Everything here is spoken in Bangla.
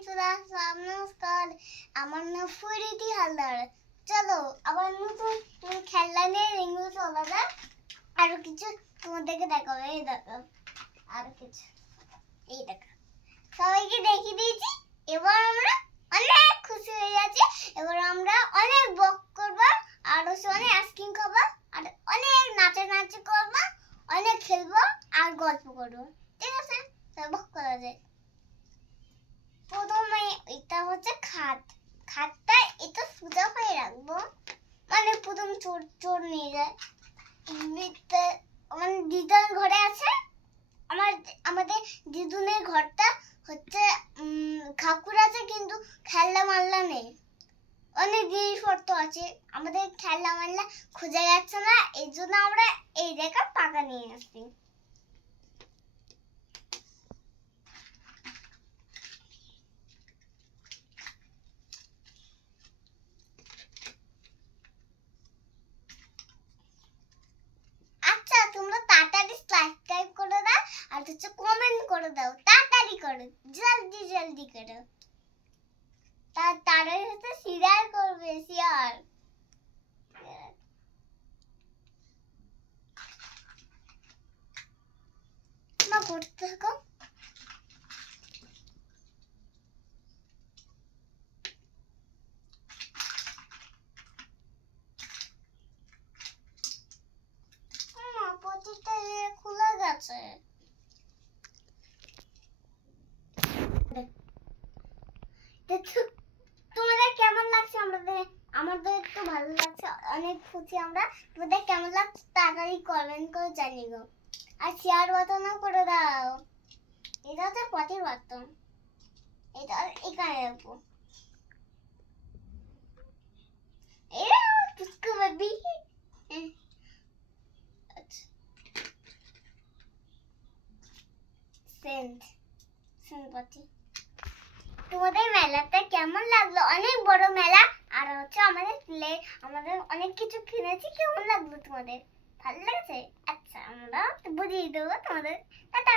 নমস্কার, আমার নাম ফরিদি হালদার। চলো আবার নতুন খেলনা নিয়ে রিঙ্গু চলা যাক। আরো কিছু তোমাদেরকে দেখাবো। এই দেখো আরো কিছু, এই দেখো সবাইকে দেখিয়ে দিয়েছি। এবার আমরা অনেক খুশি হয়ে যাচ্ছি। এবার আমরা অনেক বক করবো, আরো অনেক আইসক্রিম খাবো, আর অনেক নাচানাচি করবো, অনেক খেলবো আর গল্প করবো। ঠিক আছে, বক করা যায়। প্রথমে এটা হচ্ছে খাটটা এটা সোজা করে রাখবো, মানে প্রথম চোর চোর নিয়ে যায়। আমার দিদার ঘরে আছে, আমাদের দিদুনের ঘরটা হচ্ছে ঠাকুর আছে, কিন্তু খেলনা মাল্লা নেই। অনেক জিনিসপত্র আছে, আমাদের খেলনা মাল্লা খুঁজে যাচ্ছে না, এই জন্য আমরা এই জায়গা পাকা নিয়ে আসছি। তোমরা তাড়াতাড়ি সাবস্ক্রাইব করে দাও আর হচ্ছে কমেন্ট করে দাও, তাড়াতাড়ি করো, জলদি জলদি করো। তাড়াতাড়ি হচ্ছে শেয়ার করবে, শেয়ার। মা করতে থাকো। প্রতিটা খোলা গেছে। তোমাদের কেমন লাগছে? আমাদের তো ভালো লাগছে, অনেক খুশি আমরা। তোমাদের কেমন লাগছে তাড়াতাড়ি কমেন্ট করে জানিও, আর শেয়ার বাটনও করে দাও। এটা হচ্ছে পটির বাটন, এটা এখানে রাখবো। পুচকু বেবি সেন্ট পটি। তোমাদের মেলাটা কেমন লাগলো? অনেক বড় মেলা, আর হচ্ছে আমাদের অনেক কিছু কিনেছি। কেমন লাগলো তোমাদের? ভালো লাগছে? আচ্ছা, আমরা বুঝিয়ে দেবো তোমাদের। টাটা।